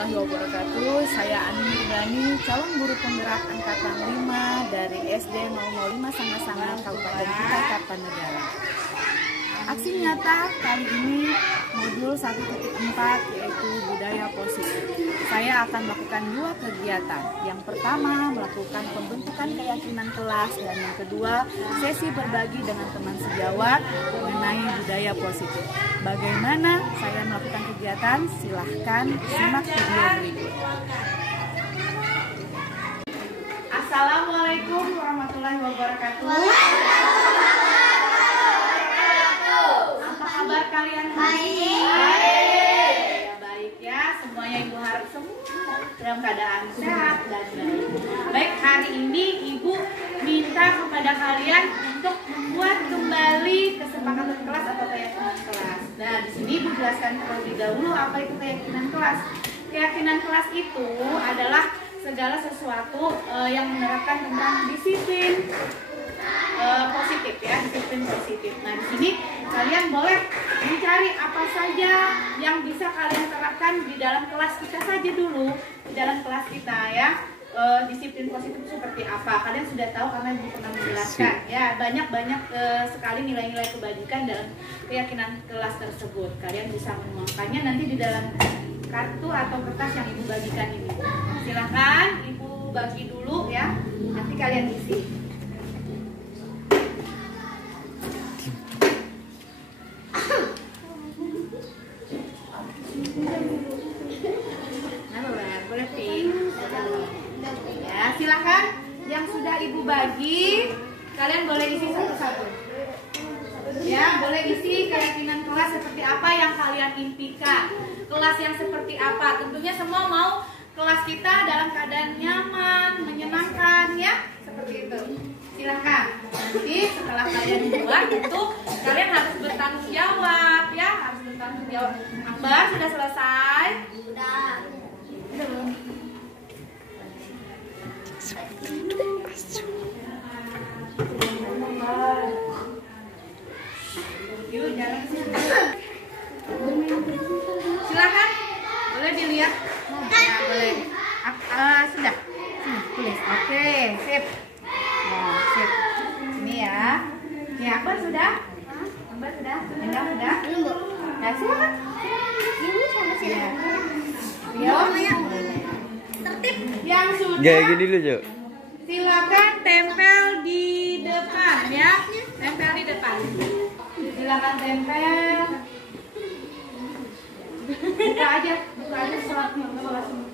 warahmatullahi wabarakatuh. Saya Ani Nurani, calon guru penggerak angkatan 5 dari SD 005 Sanga-Sanga, Kabupaten Kutai Kartanegara. Aksi nyata kali ini modul 1.4 yaitu budaya positif. Saya akan melakukan 2 kegiatan. Yang pertama melakukan pembentukan keyakinan kelas, dan yang kedua sesi berbagi dengan teman sejawat mengenai budaya positif. Bagaimana saya melakukan kegiatan? Silahkan simak video berikut. Assalamualaikum warahmatullahi wabarakatuh. Apa kabar kalian? Baik. Ya, baik ya. Semuanya Ibu harap semua dalam keadaan sehat dan baik. Baik, hari ini Ibu minta kepada kalian untuk membuat kembali kesepakatan kelas atau keyakinan kelas. Nah, di sini Ibu jelaskan terlebih dahulu apa itu keyakinan kelas. Keyakinan kelas itu adalah segala sesuatu yang menerapkan tentang disiplin positif ya, disiplin positif. Nah, di sini kalian boleh mencari apa saja yang bisa kalian terapkan di dalam kelas kita saja dulu, di dalam kelas kita ya. Disiplin positif seperti apa? Kalian sudah tahu karena Ibu pernah menjelaskan ya, banyak sekali nilai-nilai kebajikan dalam keyakinan kelas tersebut. Kalian bisa menuangkannya nanti di dalam kartu atau kertas yang Ibu bagikan ini. Silahkan Ibu bagi dulu ya, nanti kalian isi. Ya, silahkan yang sudah Ibu bagi, kalian boleh isi satu-satu. Ya, boleh isi keyakinan kelas seperti apa yang kalian impikan. Kelas yang seperti apa? Tentunya semua mau kelas kita dalam keadaan nyaman, menyenangkan ya, seperti itu. Silahkan. Nanti setelah kalian buat itu, kalian harus bertanggung jawab ya, harus bertanggung jawab. Akbar sudah selesai? Sudah. Yuk, jalan sini. Silakan, boleh dilihat. Ya, boleh. Sudah. Sini, tulis. Oke, sip. Nah, sip. Sini ya. Ya, Akbar sudah? Akbar sudah? Endang sudah? Belum. Nah, silakan. Ini sama sini. Ya. Tertib. Yang sudah. Kayak gini dulu, Jo. Silakan tempel di depan ya. Tempel di depan. Silakan tempel. Buka aja suratnya, enggak langsung.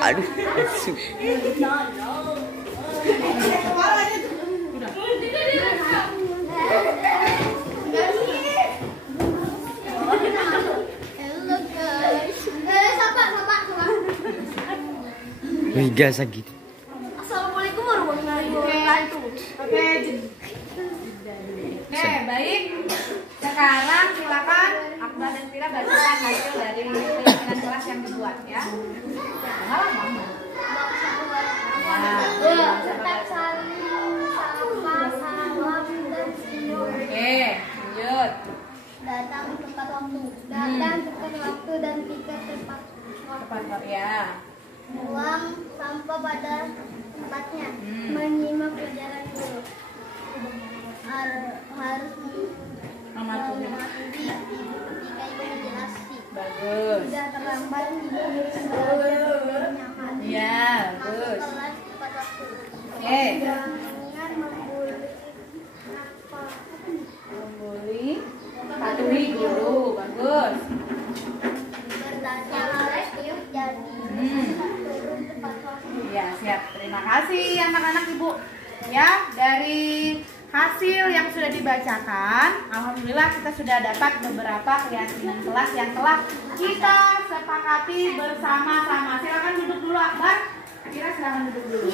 Aduh, asu. Mega sakit. Assalamualaikum warahmatullahi wabarakatuh. Oke. Baik. Sekarang silakan Akbar dan Fira bacakan hasil dari keyakinan kelas yang dibuat ya. Tetap saling sapa, salam dan senyum. Oke, lanjut. Datang tepat waktu. Datang tepat waktu dan pikir tepat Tepat ya. buang sampah pada tempatnya. Menyimak pelajaran guru. Harus mematuhi ketika Ibu menjelaskan. Bagus. Tidak terlambat belajar nyaman. Iya, Masuk bagus. kelas tepat waktu. Oke. Jangan membuli Membuli, patuhi guru. Bagus. bertanya harus jadi turun tepat waktu. Ya, siap. Terima kasih anak-anak Ibu. Ya, dari hasil yang sudah dibacakan, alhamdulillah kita sudah dapat beberapa keyakinan kelas yang telah kita sepakati bersama-sama. Silakan duduk dulu, Akbar. Kira silakan duduk dulu.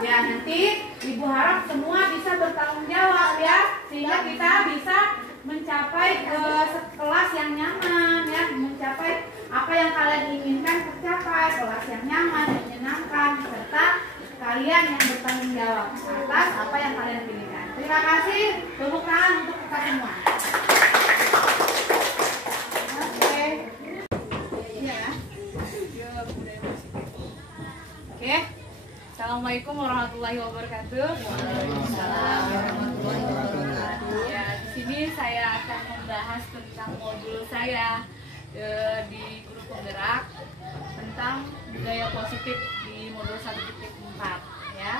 Ya, nanti Ibu harap semua bisa bertanggung jawab ya, sehingga kita bisa atas apa yang kalian pilihkan. Terima kasih, tepuk tangan untuk kita semua. Oke. Iya. Oke. Assalamualaikum warahmatullahi wabarakatuh. Waalaikumsalam warahmatullahi wabarakatuh. Ya, di sini saya akan membahas tentang modul saya di grup penggerak tentang budaya positif di modul 1.4 ya.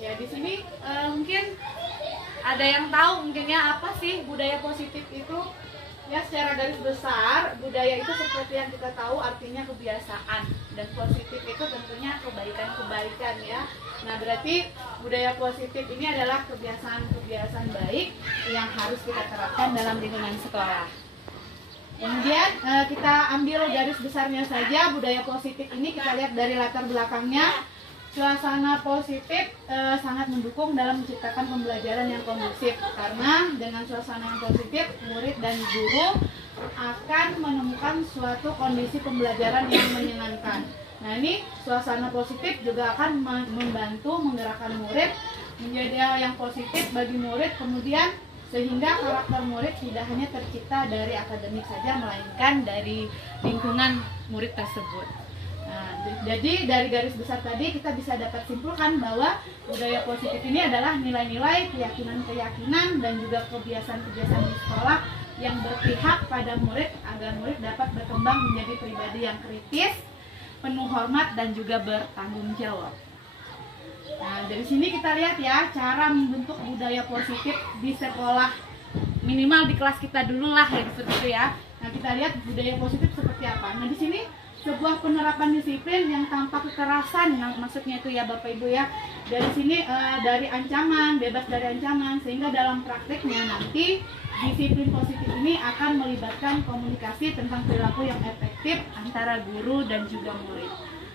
Ya, di sini mungkin ada yang tahu mungkinnya apa sih budaya positif itu? Ya, secara garis besar budaya itu seperti yang kita tahu artinya kebiasaan, dan positif itu tentunya kebaikan-kebaikan ya. Nah, berarti budaya positif ini adalah kebiasaan-kebiasaan baik yang harus kita terapkan dalam lingkungan sekolah. Kemudian kita ambil garis besarnya saja. Budaya positif ini kita lihat dari latar belakangnya. Suasana positif sangat mendukung dalam menciptakan pembelajaran yang kondusif, karena dengan suasana yang positif murid dan guru akan menemukan suatu kondisi pembelajaran yang menyenangkan. Nah, ini suasana positif juga akan membantu menggerakkan murid menjadi yang positif bagi murid, kemudian sehingga karakter murid tidak hanya tercipta dari akademik saja, melainkan dari lingkungan murid tersebut. Nah, jadi dari garis besar tadi kita bisa dapat simpulkan bahwa budaya positif ini adalah nilai-nilai, keyakinan-keyakinan, dan juga kebiasaan-kebiasaan di sekolah yang berpihak pada murid agar murid dapat berkembang menjadi pribadi yang kritis, penuh hormat, dan juga bertanggung jawab. Nah, dari sini kita lihat ya cara membentuk budaya positif di sekolah, minimal di kelas kita dulu lah ya, seperti itu ya. Nah, kita lihat budaya positif seperti apa. Nah, di sini sebuah penerapan disiplin yang tanpa kekerasan, nah, maksudnya itu ya Bapak Ibu ya. Dari sini dari ancaman, bebas dari ancaman, sehingga dalam prakteknya nanti disiplin positif ini akan melibatkan komunikasi tentang perilaku yang efektif antara guru dan juga murid.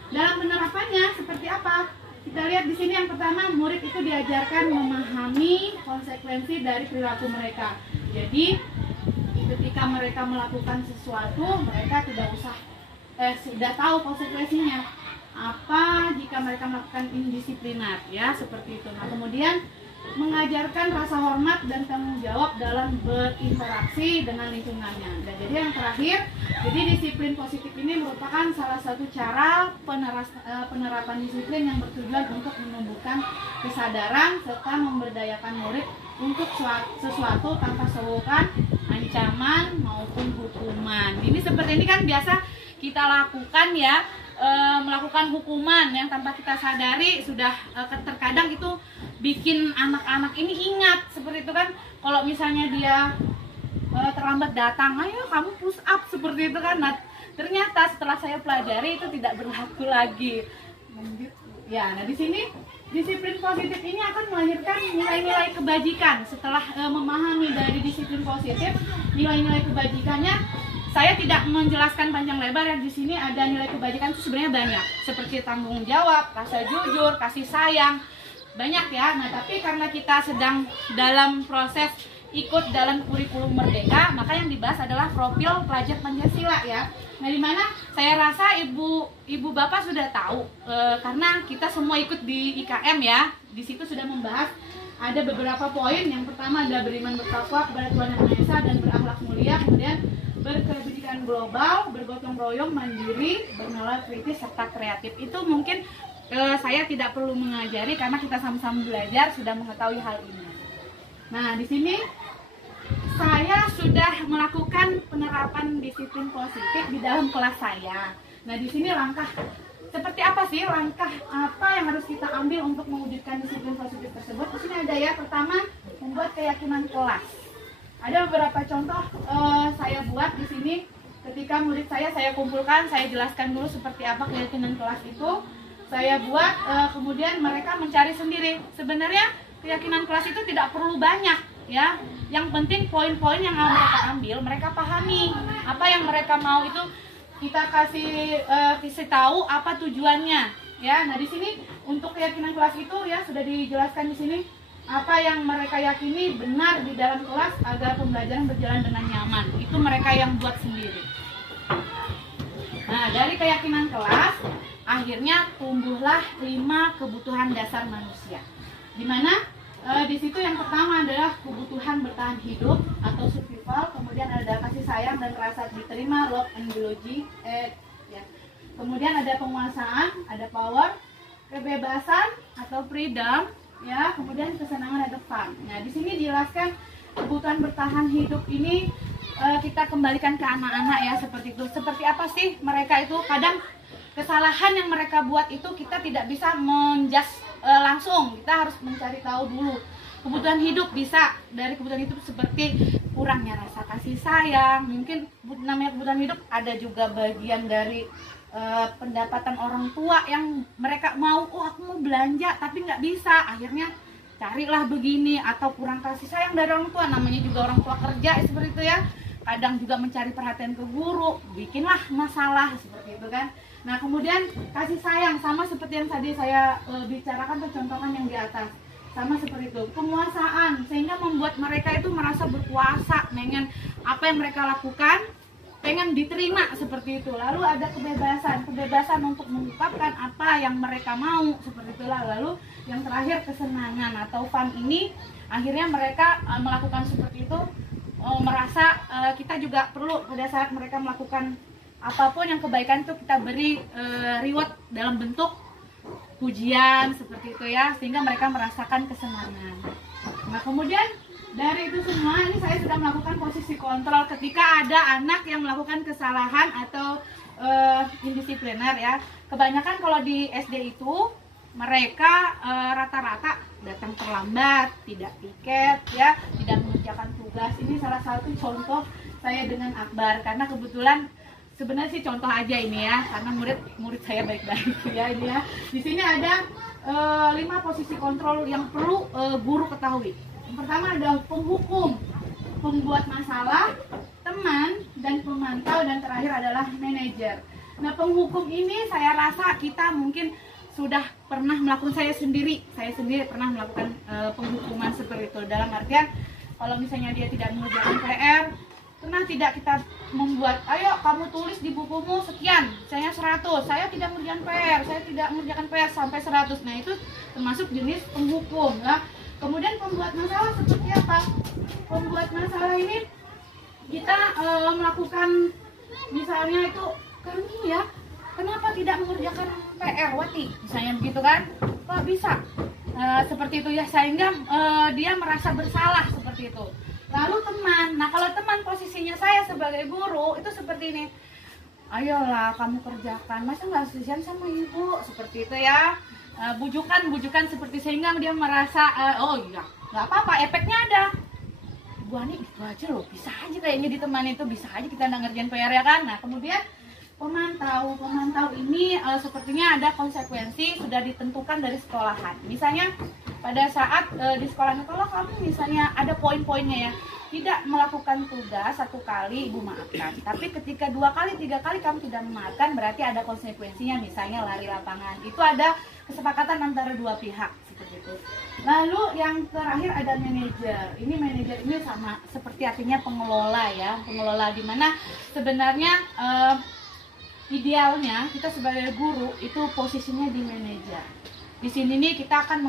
Dalam penerapannya seperti apa? Kita lihat di sini yang pertama, murid itu diajarkan memahami konsekuensi dari perilaku mereka. Jadi ketika mereka melakukan sesuatu, mereka tidak usah sudah tahu konsekuensinya apa jika mereka melakukan indisiplinar ya, seperti itu. Nah, kemudian mengajarkan rasa hormat dan tanggung jawab dalam berinteraksi dengan lingkungannya. Dan jadi yang terakhir, jadi disiplin positif ini merupakan salah satu cara penerapan disiplin yang bertujuan untuk menumbuhkan kesadaran serta memberdayakan murid untuk sesuatu tanpa solukan ancaman maupun hukuman. Ini seperti ini kan biasa kita lakukan ya, melakukan hukuman yang tanpa kita sadari sudah terkadang itu bikin anak-anak ini ingat seperti itu kan. Kalau misalnya dia terlambat datang, ayo kamu push up seperti itu kan. Nah, ternyata setelah saya pelajari itu tidak berlaku lagi. Ya, nah di sini disiplin positif ini akan melahirkan nilai-nilai kebajikan. Setelah memahami dari disiplin positif, nilai-nilai kebajikannya, saya tidak menjelaskan panjang lebar ya. Di sini ada nilai kebajikan itu sebenarnya banyak, seperti tanggung jawab, rasa jujur, kasih sayang, banyak ya. Nah, tapi karena kita sedang dalam proses ikut dalam kurikulum Merdeka, maka yang dibahas adalah profil pelajar Pancasila ya. Nah, dimana saya rasa ibu bapak sudah tahu karena kita semua ikut di IKM ya. Di situ sudah membahas ada beberapa poin. Yang pertama adalah beriman bertakwa kepada Tuhan Yang Maha Esa dan berakhlak mulia, kemudian berkebijakan global, bergotong royong, mandiri, bernalar kritis, serta kreatif. Itu mungkin saya tidak perlu mengajari karena kita sama-sama belajar sudah mengetahui hal ini. Nah, di sini saya sudah melakukan penerapan disiplin positif di dalam kelas saya. Nah, di sini langkah seperti apa sih, langkah apa yang harus kita ambil untuk mewujudkan disiplin positif tersebut? Di sini ada ya, pertama membuat keyakinan kelas. Ada beberapa contoh saya buat di sini. Ketika murid saya kumpulkan, saya jelaskan dulu seperti apa keyakinan kelas itu. Saya buat, kemudian mereka mencari sendiri. Sebenarnya keyakinan kelas itu tidak perlu banyak ya. Yang penting poin-poin yang mereka ambil, mereka pahami apa yang mereka mau itu kita kasih tahu apa tujuannya ya. Nah, di sini untuk keyakinan kelas itu ya sudah dijelaskan di sini. Apa yang mereka yakini benar di dalam kelas agar pembelajaran berjalan dengan nyaman. Itu mereka yang buat sendiri. Nah, dari keyakinan kelas, akhirnya tumbuhlah 5 kebutuhan dasar manusia. Dimana di situ yang pertama adalah kebutuhan bertahan hidup atau survival, kemudian ada kasih sayang dan rasa diterima, love and biology, ya. Kemudian ada penguasaan, ada power, kebebasan atau freedom, ya. Kemudian kesenangan, ada fun. Nah, di sini dijelaskan kebutuhan bertahan hidup ini kita kembalikan ke anak-anak ya, seperti itu. Seperti apa sih mereka itu? Kadang kesalahan yang mereka buat itu kita tidak bisa menjudge langsung, kita harus mencari tahu dulu. Kebutuhan hidup bisa dari kebutuhan hidup seperti kurangnya rasa kasih sayang, mungkin namanya kebutuhan hidup. Ada juga bagian dari pendapatan orang tua yang mereka mau, oh aku mau belanja tapi nggak bisa, akhirnya carilah begini, atau kurang kasih sayang dari orang tua, namanya juga orang tua kerja seperti itu ya. Kadang juga mencari perhatian ke guru, bikinlah masalah seperti itu kan. Nah, kemudian kasih sayang sama seperti yang tadi saya bicarakan atau contohkan yang di atas, sama seperti itu. Penguasaan, sehingga membuat mereka itu merasa berkuasa, pengen apa yang mereka lakukan pengen diterima seperti itu. Lalu ada kebebasan untuk mengungkapkan apa yang mereka mau seperti itulah. Lalu yang terakhir kesenangan atau fun ini, akhirnya mereka melakukan seperti itu, merasa kita juga perlu pada saat mereka melakukan apapun yang kebaikan itu kita beri reward dalam bentuk pujian seperti itu ya, sehingga mereka merasakan kesenangan. Nah, kemudian dari itu semua ini saya sudah melakukan posisi kontrol ketika ada anak yang melakukan kesalahan atau indisipliner ya. Kebanyakan kalau di SD itu mereka rata-rata datang terlambat, tidak piket ya, tidak mengerjakan tugas. Ini salah satu contoh saya dengan Akbar, karena kebetulan sebenarnya sih contoh aja ini ya, karena murid saya baik-baik ya ini ya. Di sini ada 5 posisi kontrol yang perlu guru ketahui. Yang pertama adalah penghukum, pembuat masalah, teman, dan pemantau, dan terakhir adalah manajer. Nah, penghukum ini saya rasa kita mungkin sudah pernah melakukan, saya sendiri pernah melakukan penghukuman seperti itu. Dalam artian kalau misalnya dia tidak mengerjakan PR, pernah tidak kita membuat, ayo kamu tulis di bukumu sekian, saya 100, saya tidak mengerjakan PR sampai 100. Nah, itu termasuk jenis penghukum ya. Kemudian pembuat masalah seperti apa? Pembuat masalah ini kita melakukan misalnya itu, kami ya kenapa tidak mengerjakan PR Wati, misalnya begitu kan, kok bisa seperti itu ya, sehingga dia merasa bersalah seperti itu. Lalu teman, nah kalau teman posisinya saya sebagai guru itu seperti ini, ayolah kamu kerjakan, masa nggak kasihan sama ibu, seperti itu ya. Bujukan seperti, sehingga dia merasa oh iya nggak apa-apa, efeknya ada. Bu Ani gitu aja loh, bisa aja kayaknya di teman itu, bisa aja kita nggak ngerjain PR ya kan. Nah, kemudian pemantau ini sepertinya ada konsekuensi sudah ditentukan dari sekolahan. Misalnya pada saat di sekolahnya, kalau kamu misalnya ada poin-poinnya ya, tidak melakukan tugas 1 kali ibu maafkan, tapi ketika 2 kali 3 kali kamu tidak memaafkan, berarti ada konsekuensinya, misalnya lari lapangan. Itu ada kesepakatan antara 2 pihak seperti itu. Lalu yang terakhir ada manajer. Ini manajer ini sama seperti artinya pengelola ya, pengelola, di mana sebenarnya idealnya kita sebagai guru itu posisinya di manajer. Di sini nih kita akan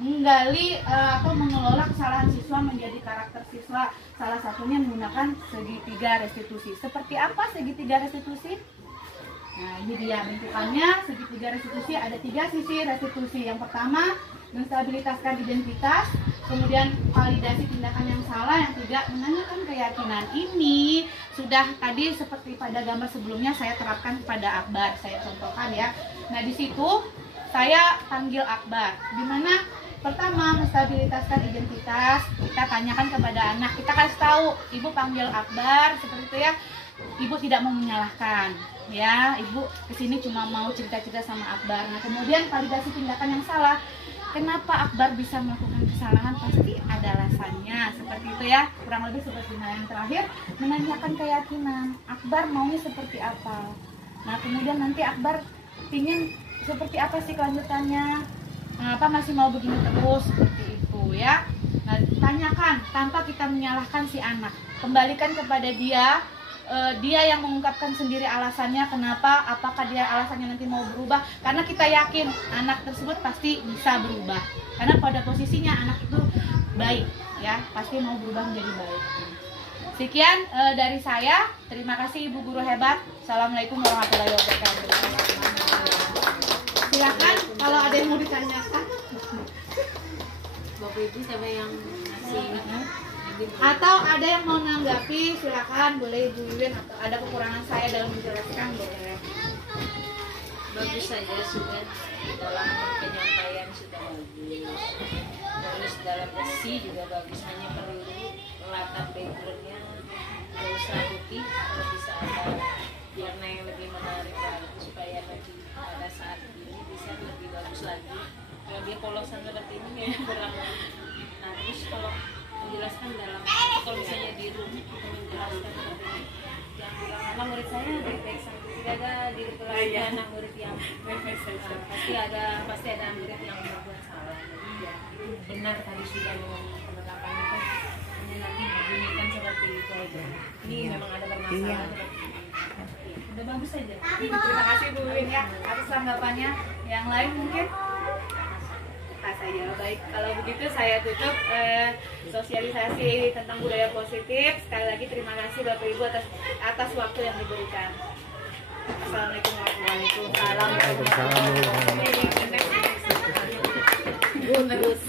menggali atau mengelola kesalahan siswa menjadi karakter siswa. Salah satunya menggunakan segitiga restitusi. Seperti apa segitiga restitusi? Nah, ini dia bentukannya. Segitiga restitusi ada 3 sisi restitusi. Yang pertama, menstabilitaskan identitas, kemudian validasi tindakan yang salah, yang ketiga menanyakan keyakinan. Ini sudah tadi seperti pada gambar sebelumnya saya terapkan pada Akbar, saya contohkan ya. Nah, di situ saya panggil Akbar, dimana pertama menstabilitaskan identitas, kita tanyakan kepada anak, kita kasih tahu, ibu panggil Akbar seperti itu ya, ibu tidak mau menyalahkan ya, ibu kesini cuma mau cerita-cerita sama Akbar. Nah, kemudian validasi tindakan yang salah, kenapa Akbar bisa melakukan kesalahan, pasti ada alasannya seperti itu ya, kurang lebih seperti itu. Nah, yang terakhir menanyakan keyakinan, Akbar maunya seperti apa. Nah, kemudian nanti Akbar ingin seperti apa sih kelanjutannya, kenapa masih mau begini terus, seperti itu ya. Nah, tanyakan tanpa kita menyalahkan si anak, kembalikan kepada dia dia yang mengungkapkan sendiri alasannya kenapa, apakah dia alasannya nanti mau berubah, karena kita yakin anak tersebut pasti bisa berubah, karena pada posisinya anak itu baik ya, pasti mau berubah menjadi baik. Sekian dari saya, terima kasih Ibu Guru hebat. Assalamualaikum warahmatullahi wabarakatuh. Silakan kalau ada yang mau ditanyakan. Bapak Ibu siapa yang ngasih Atau ada yang mau menanggapi, silakan, boleh Ibu Wiwin, atau ada kekurangan saya dalam menjelaskan, boleh. bagus saja sudah dalam penyampaian sudah bagus, terus dalam isi juga bagus, hanya perlu latar backgroundnya nggak usah putih, kalau bisa ada warna yang lebih menarik lagi supaya nanti pada saat ini bisa lebih bagus lagi. Kalau dia polosan seperti ini kayaknya kurang. Nah terus kalau menjelaskan dalam, kalau misalnya di room menjelaskan seperti ini, jangan bilang karena murid saya baik-baik saja, tidak ada di kelas anak murid yang pasti ada murid yang berbuat salah. Jadi ya benar tadi sudah penerapan itu hanya nanti dibunyikan seperti itu aja. Ini memang ada permasalahan seperti ini. Udah bagus saja. Terima kasih Bu Wiwin ya atas tanggapannya. Yang lain mungkin? Saja. Baik, kalau begitu saya tutup sosialisasi tentang budaya positif. Sekali lagi terima kasih Bapak Ibu atas waktu yang diberikan. Assalamualaikum warahmatullahi wabarakatuh. Waalaikumsalam. Terus.